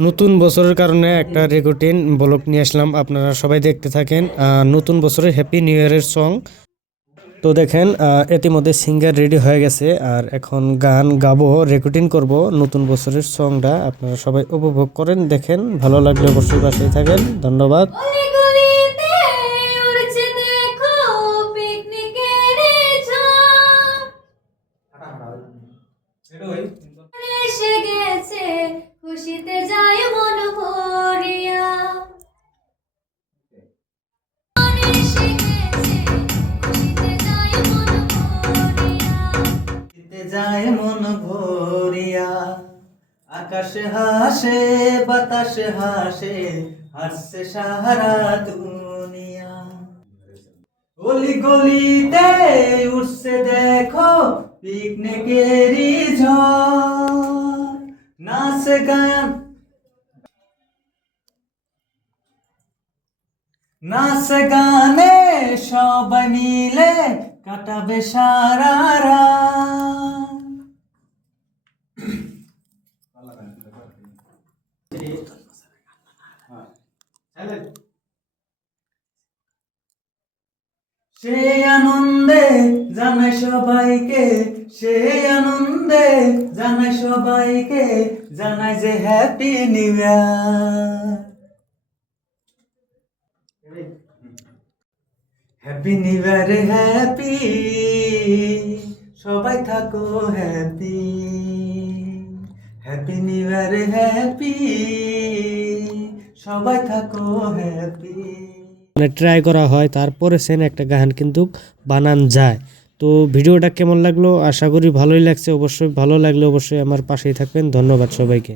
নতুন বছরের কারণে একটা রেকর্ডিং ব্লগ নিয়ে আসলাম, আপনারা সবাই দেখতে থাকেন। নতুন বছরের হ্যাপি নিউ ইয়ারের সং। তো দেখেন ইতিমধ্যে সিঙ্গার রেডি হয়ে গেছে, আর এখন গান গাবো, রেকর্ডিং করব নতুন বছরের সংটা। আপনারা সবাই উপভোগ করেন, দেখেন, ভালো লাগলে অবশ্যই পাশেই থাকেন। ধন্যবাদ। অলিগলিতে উড়ছে দেখো পিকনিকের ঝাঁ, এসে গেছে খুশিতে যায় মন ভরিয়া, এসে গেছে খুশিতে যায় মন ভরিয়া। শীতে যায় মন ভরিয়া, আকাশে হাসে বাতাসে হাসে, হাসছে সারা দুনিয়া। গলি গলিতে উঠছে দেখো পিকনিকেরই ঝড়, নাচে গান নাচ গানে সবাই মিলে কাটাবে সারা রাত। সেই আনন্দে জানাই সবাইকে, সেই আনন্দে জানাই সবাইকে, জানাই যে happy new year. Happy new year, happy, সবাই থাকো happy. Happy new year, happy, সবাই থাকো হ্যাপি। মানে ট্রাই করা হয়, তারপরে সেন একটা গান কিন্তু বানান যায়। তো ভিডিওটা কেমন লাগলো, আশা করি ভালোই লাগছে। অবশ্যই ভালো লাগলে অবশ্যই আমার পাশেই থাকবেন। ধন্যবাদ সবাইকে।